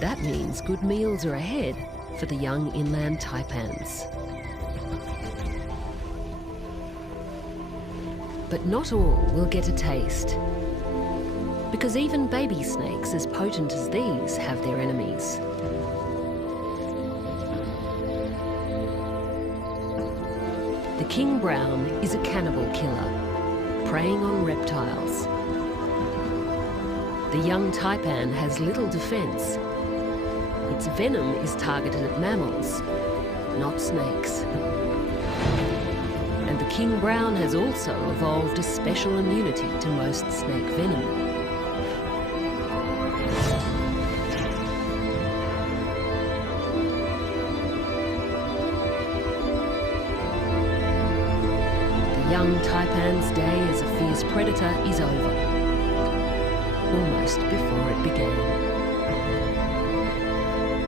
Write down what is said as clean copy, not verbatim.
And that means good meals are ahead for the young inland taipans. But not all will get a taste, because even baby snakes as potent as these have their enemies. The king brown is a cannibal killer, preying on reptiles. The young taipan has little defence. Its venom is targeted at mammals, not snakes. And the king brown has also evolved a special immunity to most snake venom. The young taipan's day as a fierce predator is over, almost before it began.